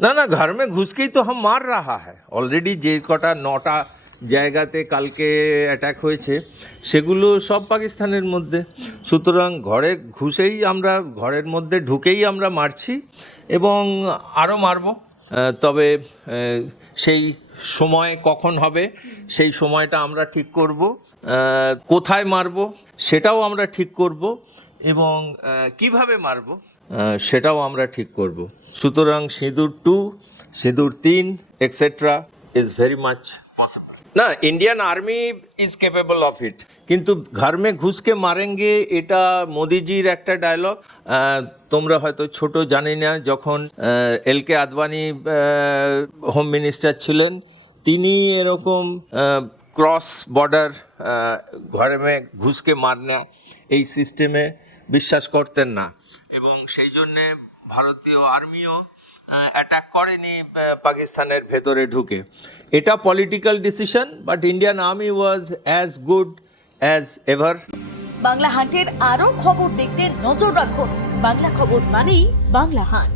ना ना, घर में घुस के ही तो हम मार रहा है অলরেডি। যে কটা 9টা জায়গাতে কালকে অ্যাটাক হয়েছে সেগুলো সব পাকিস্তানের মধ্যে। সুতরাং ঘরে ঘুষেই আমরা, ঘরের মধ্যে ঢুকেই আমরা মারছি এবং আরও মারব। তবে সেই সময় কখন হবে সেই সময়টা আমরা ঠিক করব, কোথায় মারব সেটাও আমরা ঠিক করব এবং কিভাবে মারব সেটাও আমরা ঠিক করব। সুতরাং সিঁদুর 2, Sindoor 3 etcetera is very much possible. না, Indian army is capable of it, কিন্তু ঘর মে ঘুষকে মারেঙ্গে এটা মোদিজির একটা ডায়লগ। তোমরা হয়তো ছোট জানি না, যখন এলকে আদবানি হোম মিনিস্টার ছিলেন তিনি এরকম ক্রস বর্ডার ঘরে মে ঘুষকে মারনা এই সিস্টেমে বিশ্বাস করতেন না এবং সেই জন্যে ভারতীয় আর্মিও অ্যাটাক করেনি পাকিস্তানের ভেতরে ঢুকে। এটা political decision, but Indian army was as good as ever. Bangla হান্টের আরও খবর দেখতে নজর রাখুন। বাংলা খবর মানেই বাংলা হান্ট।